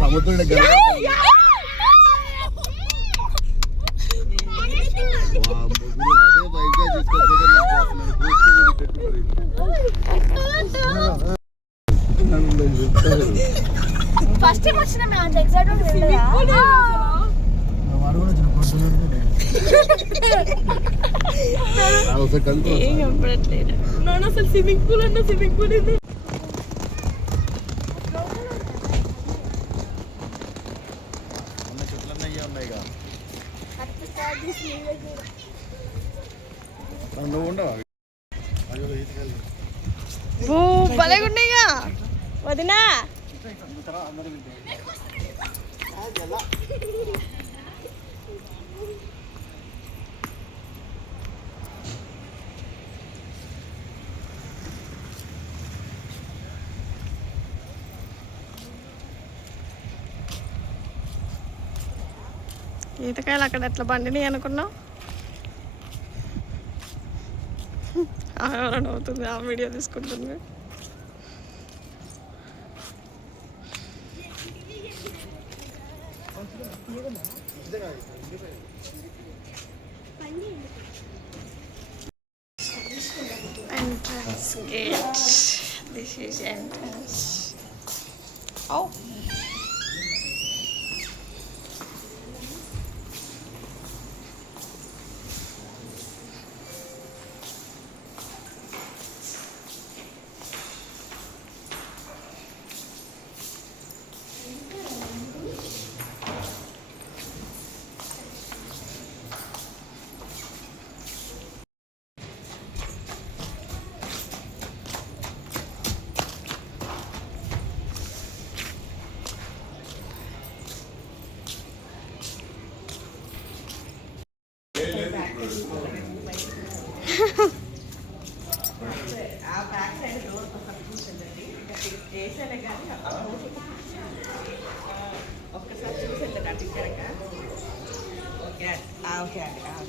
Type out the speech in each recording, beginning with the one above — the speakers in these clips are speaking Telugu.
సముద్రం దగ్గర ఫస్ట్ టైం వచ్చిన మేము అంత ఎక్సైటెడ్ ఏం కనపడట్లేదు నాన్న. అసలు స్విమ్మింగ్ పూల్ అన్న స్విమ్మింగ్ పూల్ ఇది. భలేగున్నాయిగా వదినా. ఈతకాయలు అక్కడ ఎట్లా బండినాయి అనుకున్నావు? ఎవరైనా అవుతుంది ఆ వీడియో తీసుకుంటుంది. Entrance gate. This is entrance. Oh.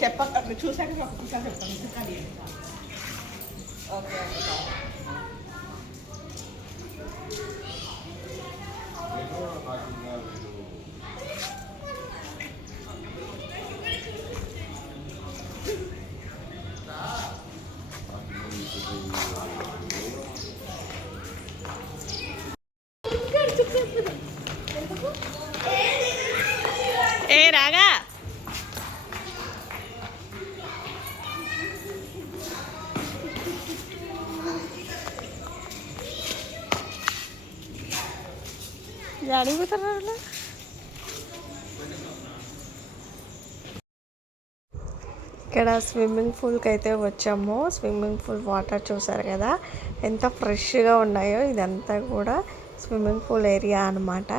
చెప్పండి చూసాక చెప్తాను. ఓకే ఏ రాగా అడుగుతారా? ఇక్కడ స్విమ్మింగ్ పూల్కి అయితే వచ్చాము. స్విమ్మింగ్ పూల్ వాటర్ చూసారు కదా ఎంత ఫ్రెష్గా ఉన్నాయో. ఇదంతా కూడా స్విమ్మింగ్ పూల్ ఏరియా అనమాట.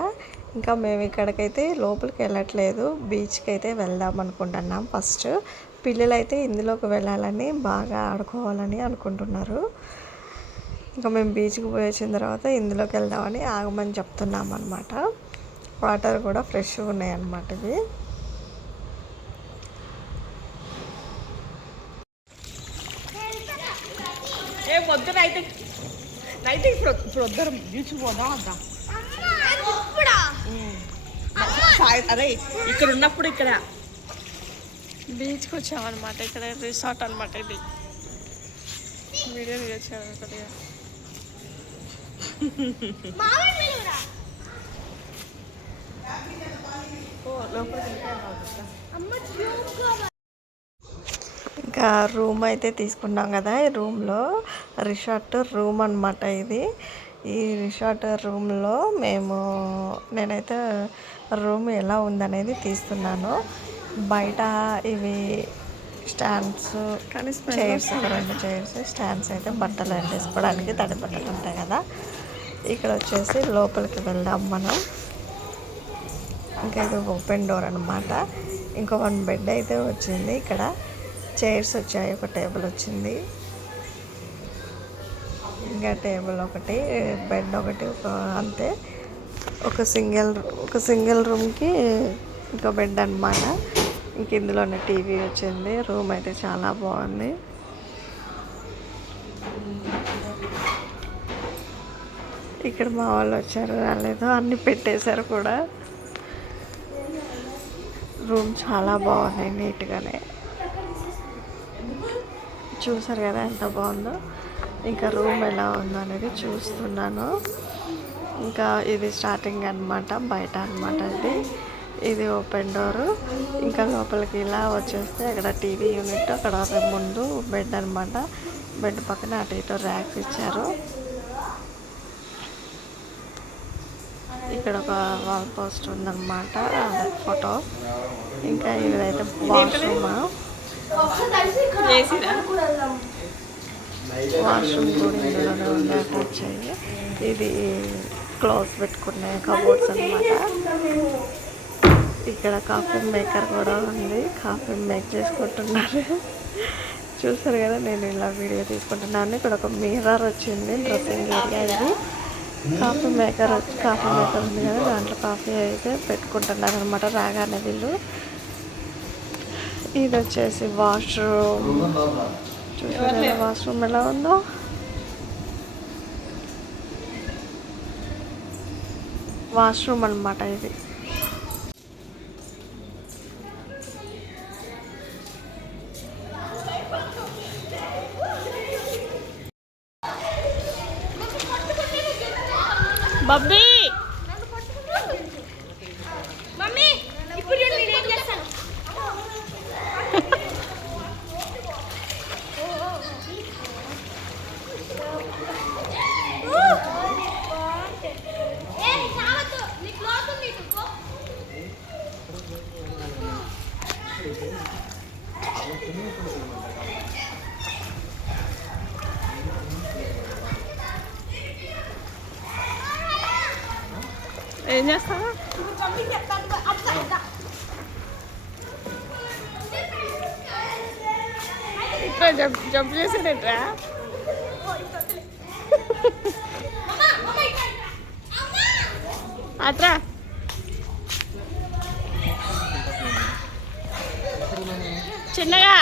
ఇంకా మేము ఇక్కడికైతే లోపలికి వెళ్ళట్లేదు, బీచ్కి అయితే వెళ్దాం అనుకుంటున్నాం. ఫస్ట్ పిల్లలైతే ఇందులోకి వెళ్ళాలని బాగా ఆడుకోవాలని అనుకుంటున్నారు. ఇంకా మేము బీచ్కి పోయి వచ్చిన తర్వాత ఇందులోకి వెళ్దామని ఆగమని చెప్తున్నాం అనమాట. వాటర్ కూడా ఫ్రెష్గా ఉన్నాయి అన్నమాట. ఇవి పొద్దున అయితే నైట్ ఇప్పుడు వద్దరు బీచ్కి పోదాం వద్దాం. అదే ఇక్కడ ఉన్నప్పుడు ఇక్కడ బీచ్కి వచ్చామన్నమాట. ఇక్కడ రిసార్ట్ అనమాట. ఇది వీడియో తీయొచ్చాను కొద్దిగా. ఇంకా రూమ్ అయితే తీసుకున్నాం కదా. ఈ రూమ్లో రిసార్ట్ రూమ్ అనమాట. ఇది ఈ రిసార్ట్ రూమ్లో నేనైతే రూమ్ ఎలా ఉందనేది తీస్తున్నాను. బయట ఇవి స్టాండ్స్, చైర్స్, 2 చైర్స్ స్టాండ్స్ అయితే బట్టలు వేసుకోవడానికి తడి బట్టలు ఉంటాయి కదా. ఇక్కడ వచ్చేసి లోపలికి వెళ్దాం మనం. ఇంకా ఇది ఓపెన్ డోర్ అనమాట. ఇంకో 1 బెడ్ అయితే వచ్చింది. ఇక్కడ చైర్స్ వచ్చాయి, ఒక టేబుల్ వచ్చింది, ఇంకా టేబుల్ ఒకటి, బెడ్ ఒకటి, అంతే. ఒక సింగిల్ రూమ్కి ఇంకో బెడ్ అనమాట. ఇంక ఇందులోనే టీవీ వచ్చింది. రూమ్ అయితే చాలా బాగుంది. ఇక్కడ మా వాళ్ళు వచ్చారు రాలేదు అన్నీ పెట్టేశారు కూడా. రూమ్ చాలా బాగుంది, నీట్గానే చూసారు కదా ఎంత బాగుందో. ఇంకా రూమ్ ఎలా ఉందో అనేది చూస్తున్నాను. ఇంకా ఇది స్టార్టింగ్ అనమాట, బయట అనమాట. ఇది ఓపెన్ డోరు. ఇంకా లోపలికి ఇలా వచ్చేస్తే అక్కడ టీవీ యూనిట్, అక్కడ ముందు బెడ్ అనమాట. బెడ్ పక్కన అటు ఇటు ర్యాక్స్ ఇచ్చారు. ఇక్కడ ఒక వాల్ పోస్టర్ ఉందన్నమాట, ఫోటో. ఇంకా ఇదైతే వాష్రూమ్. వాష్రూమ్ కూడా ఇందులోనే ఉంది, అటాచ్ అయ్యి. ఇది క్లోజ్ పెట్టుకునే కబోర్డ్స్ అనమాట. ఇక్కడ కాఫీ మేకర్ కూడా ఉంది, కాఫీ మేక్ చేసుకుంటున్నారు. చూసారు కదా, నేను ఇలా వీడియో తీసుకుంటున్నాను. ఇక్కడ ఒక మిర్రర్ వచ్చింది, డ్రెస్సింగ్ ఏరియా. ఇది కాఫీ మేకర్ ఉంది కదా, దాంట్లో కాఫీ అయితే పెట్టుకుంటున్నారు అనమాట రాగానే వీళ్ళు. ఇది వచ్చేసి వాష్రూమ్. చూసారు కదా వాష్రూమ్ ఎలా ఉందో. వాష్రూమ్ అనమాట ఇది. బబ్బీ మమ్మీ ఇప్పుడు నేను చేస్తాను. ఏం చేస్తావా? ఇట్లా జంప్ చేసేటట్రా. అట్రా చిన్నగా.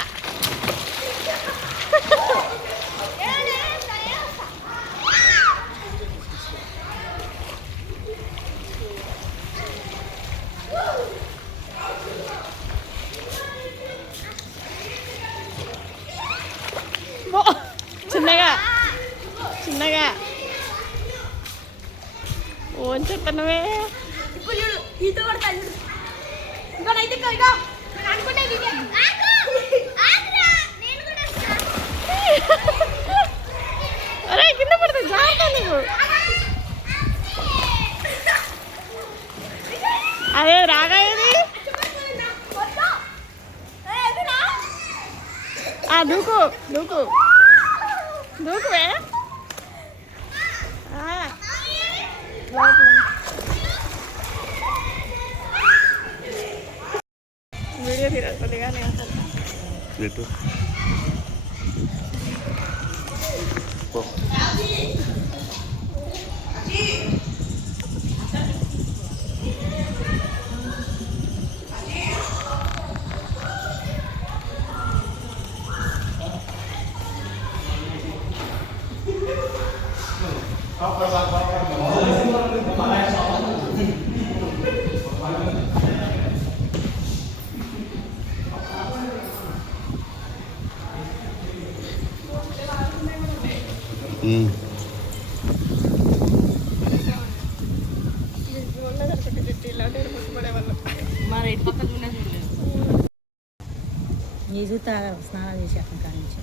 చిన్నగా చిన్నగా ఓన్ చెప్పనవే. అరే కింద పడితే జాగ్రత్త నువ్వు. అదే రాగా ఏది దూకు దూకు దూకువే. వీడియో తీరట్లేదు కానీ అసలు మరి ఇటు పక్క చూడలేదు. నీ చూస్తా స్నానం చేసేస్తాం కాడి నుంచి.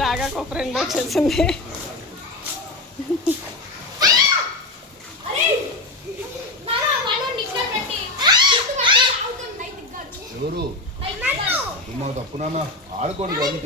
రాగా ఒక ఫ్రెండ్ వచ్చేసింది. ఎవరు? అమ్మ తప్పు నాన్న ఆడుకోండి కానీ